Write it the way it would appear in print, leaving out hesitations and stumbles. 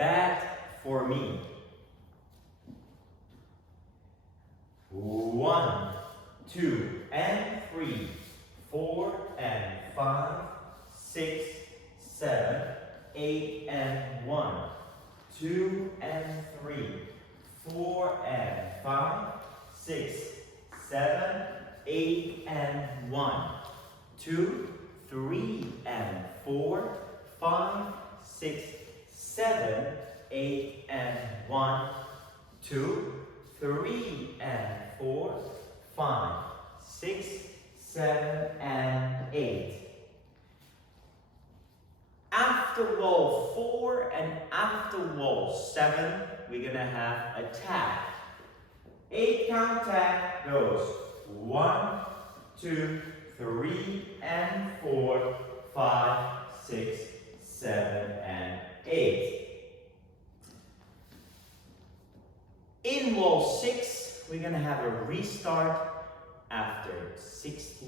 bat for me. 1, 2, and 3, 4, and 5, 6, 7, 8, and 1, 2, and 3, 4, and 5, 6, 7, 8, and 1, 2, 3, and 4, 5, 6, 7, 8, and 1, 2, 3, and 4, 5, 6, 7, and 8. After wall 4 and after wall 7, we're gonna have a tap. 8 count tap goes 1, 2, 3, and 4, 5, 6, 7, and 8. In wall 6, we're gonna have a restart after 16